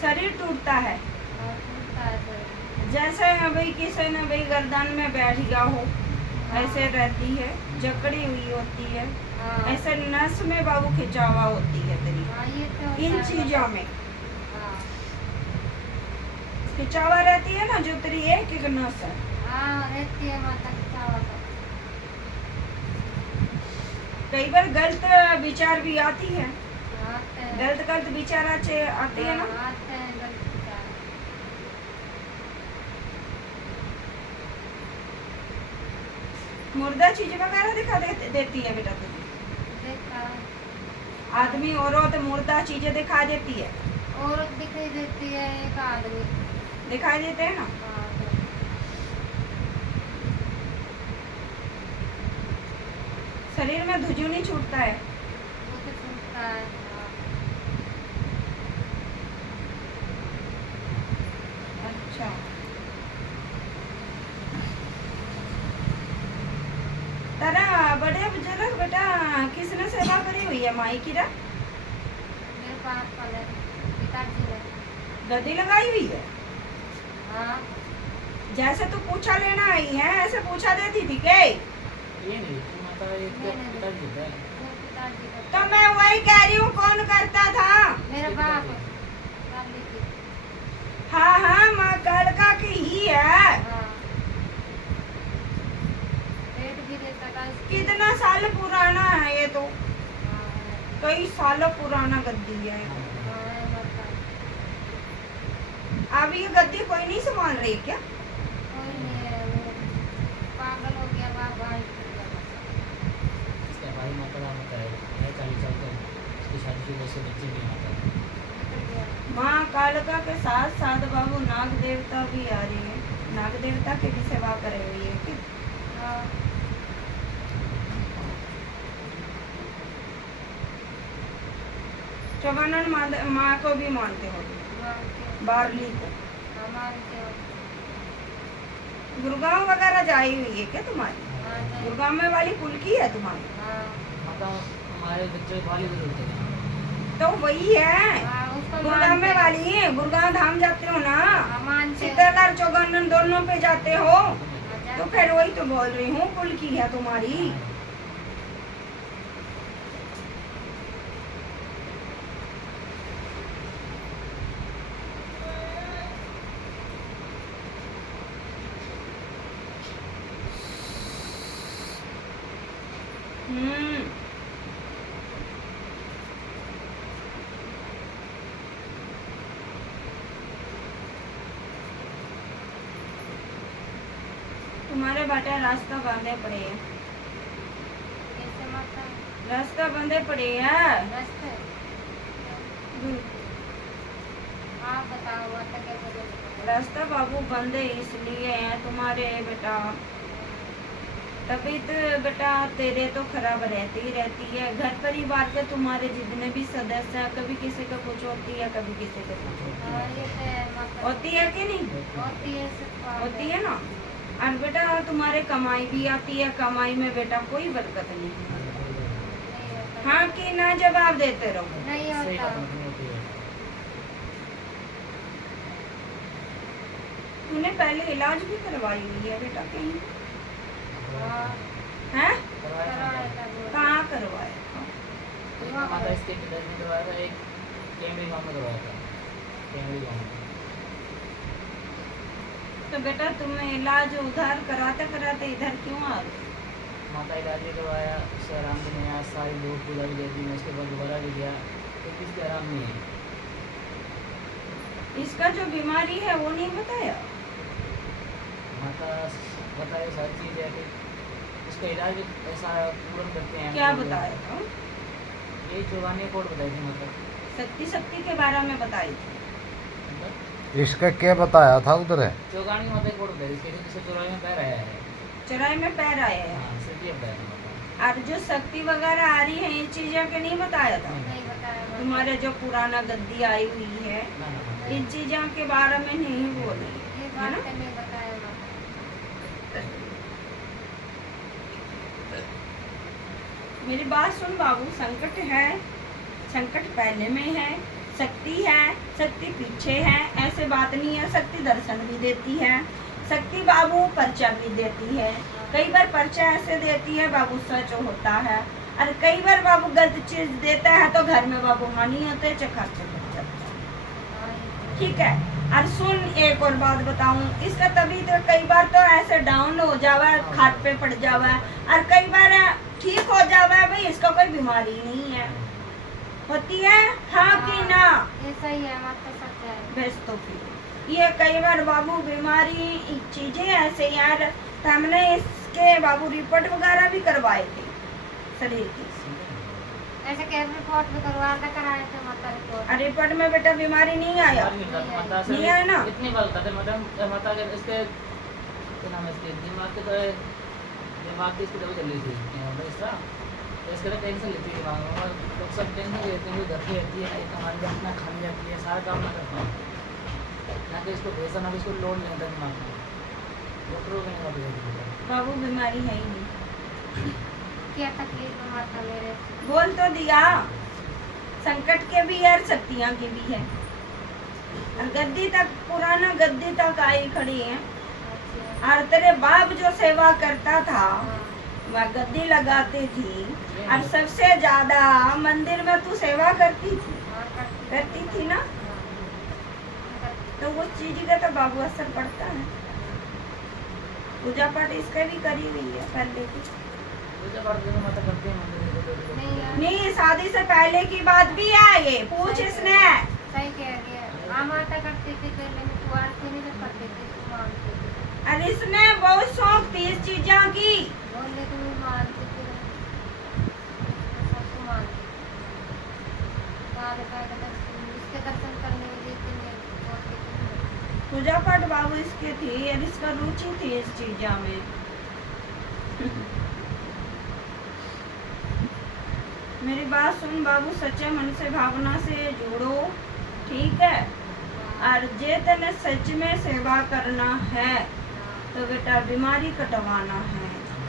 शरीर टूटता है। टूटता है शरीर। जैसे भाई किसी ने भाई गर्दन में बैठ गया हो, ऐसे रहती है, जकड़ी हुई होती है, ऐसे नस में बाबू खिंचावा होती है तेरी। ये तो इन चीजों में हाँ खिंचावा रहती है ना, जो तेरी एक एक नस है। रहती है माता खिंचावा तो। कई बार गलत विचार भी आती है, आते हैं। गलत विचार आते हैं ना। आते हैं गलत विचार। मुर्दा चीज वगैरह दिखा देती है बेटा तुझे? देखा आदमी औरत मुर्दा चीजें दिखा देती है? औरत दिखाई देती है, एक आदमी दिखाई देते हैं ना। शरीर में धुजुनी छूटता है। वो तो छूटता है। अच्छा, तारा बड़े बुजुर्ग बेटा किसने सेवा करी हुई है माई की? मेरे पास वाले पिताजी ने गद्दी लगाई हुई है। हाँ जैसे तू पूछा लेना आई है, ऐसे पूछा देती थी के? ये नहीं माता, एक पिताजी होता है। वो पिताजी का। तो मैं वही कह रही हूँ, कौन करता था? मेरे बाप वाली थी। हाँ हाँ, माँ कालका की ही है। हाँ पेट भी देता था इसको। कितना साल पुराना है ये तो, हाँ, है। कई सालों पुराना गद्दी है। हाँ, है माता। अब ये गद्दी कोई नहीं संभाल रही क्या? कोई नहीं है, वो पागल हो गया, बाप भाई हो गया माता। इसका भाई माता का होता है 40 साल का, उसकी शादी की वजह से बच्चे भी माता है। निकल गया। माँ कालका के साथ साथ बाबू नाग देवता भी आ रही है। नाग देवता की भी सेवा करे हुई है कि? हाँ चौबनन माँ को भी मानते हो? मानते हो। बारली को? हाँ मानते हो। गुड़गांव वगैरह जाई हुई है क्या तुम्हारी? हाँ नहीं। गुड़गांव में वाली कुल की है तुम्हारी? हाँ माता हमारे बच्चे को वाली जरूरत है। तो वही है, हाँ उसको गुड़गांव में मानते हैं। वाली है। गुड़गांव धाम जाते हो ना, हाँ मानते हैं। सीतालाल चौगनन दोनों पे जाते हो, हाँ, तो जाते फिर वही तो बोल रही हूँ, कुल की है तुम्हारी। तुम्हारे बेटा रास्ता बांधे पड़े हैं, कैसे माता? रास्ता बंधे पड़े हैं। रास्ते आप बताओ माता कैसे बोलते? रास्ता बाबू बंदे इसलिए हैं तुम्हारे बेटा, तभी तो बेटा तेरे तो खराब रहती है। घर परिवार के तुम्हारे जितने भी सदस्य हैं, कभी किसी का कुछ होती है, कभी किसी का कुछ होती हाँ है। ये तो है माता। होती है कि नहीं? होती है सबका। होती है ना। और बेटा तुम्हारे कमाई भी आती है, कमाई में बेटा कोई बरकत नहीं है। नहीं होता। हाँ कि ना जवाब देते रहो। नहीं सही होता। बात नहीं होती है। तूने पहले इलाज भी करवाई हुई है बेटा कहीं? हाँ हैं? करवाया कराया था। था वो। कहाँ करवाया? एक माता इसके पिताजी ने करवाया था, एक कैमरी गाँव में करवाया था। कैमरी गाँव में। तो बेटा तुम्हें इलाज उधर कराते कराते इधर क्यों आ गए? माता इलाज भी करवाया, उससे आराम भी नहीं आया, सारी लोग पूजा भी दे दी, मैं उसके बाद दोबारा भी गया, तो किसी भी आराम नहीं है। इसका जो बीमारी है वो नहीं बताया? माता बताए सारी चीज़ है कि उसका इलाज भी ऐसा पूर्ण करते हैं। क्या बताया था? ये चौगानी कोड बताई थी माता। शक्ति के बारे में बताई थी। मतलब इसका क्या बताया था उधर? चौगानी माता कोड बताई थी, जैसे चौराहे में पैर आया है। चौराहे में पैर आए हैं। हाँ सिर्फ ये बताया था माता। और जो शक्ति वगैरह आ रही है, इन चीजों के नहीं बताया था? नहीं बताया माता। तुम्हारे जो पुराना गद्दी आई हुई है, ना ना ना। इन चीजों के बारे में नहीं बोली ये है बात ना? तो नहीं बताया माता। मेरी बात सुन बाबू, संकट है, संकट पहले में है, शक्ति है, शक्ति पीछे है, ऐसे बात नहीं है। शक्ति दर्शन भी देती है, शक्ति बाबू पर्चा भी देती है। कई बार पर्चा ऐसे देती है बाबू सच होता है, और कई बार बाबू गलत चीज देता है तो घर में बाबू हानि होते चकाचक हो जाता है। ठीक है। और सुन, एक और बात बताऊं, इसका तभी तो कई बार तो ऐसे डाउन हो जावा, खाट पे पड़ जावा, और कई बार ठीक हो जावा। भाई इसका कोई बीमारी नहीं है, होती है हाँ कि ना? ये सही है, बात तो सच है। बस तो फिर ये कई बार बाबू बीमारी चीजें ऐसे यार, तो हमने इसके बाबू रिपोर्ट वगैरह भी करवाए थे शरीर की। ऐसे कैब रिपोर्ट भी करवा कर कराए थे माता रिपोर्ट। और रिपोर्ट में बेटा बीमारी नहीं आया, नहीं आया ना? इतनी बात करते मैडम, माता के इसके क्या नाम है, इसके दिमाग के तो दिमाग की इसकी दवाई चल रही थी इस तरह, तो इसके लिए टेंशन लेती है दिमाग में, और लोग सब टेंशन लेते हैं, घर की रहती है, एक हमारी बात ना खाली जाती है, सारा काम ना कर पाओ, ना कि इसको भेजा ना कि इसको लोड नहीं होता दिमाग में, डॉक्टरों को नहीं पता। बाबू बीमारी है ही नहीं। क्या तकलीफ है माता मेरे? बोल तो दिया, संकट के भी है, शक्तियाँ की भी है। और गद्दी तक, पुराना गद्दी तक आई खड़ी है। अच्छा। और तेरे बाप जो सेवा करता था वह गद्दी लगाती थी, और सबसे ज्यादा मंदिर में तू सेवा करती थी, करती थी ना? तो वो चीज का तो बाबू असर पड़ता है। पूजा पाठ इसका भी करी हुई है पहले की, पूजा पाठ जो माता करते हैं मंदिर में, नहीं शादी से पहले की बात भी है, ये पूछ इसने। सही कह रही है। हाँ माता करती थी पहले में, तू आरती नहीं तो करती थी, तू मानती थी। और इसने बहुत शौक थी इस चीजों की। बोले तुम मानती थी, सब तू मानती थी। बाद का इसके दर्शन करने में देती नहीं, बोलती थी। पूजा पाठ बाबू इसके थी, और इसका रुचि थी इस चीजों में। मेरी बात सुन बाबू, सच्चे मन से भावना से जुड़ो, ठीक है? और जे तने सच में सेवा करना है तो बेटा बीमारी कटवाना है,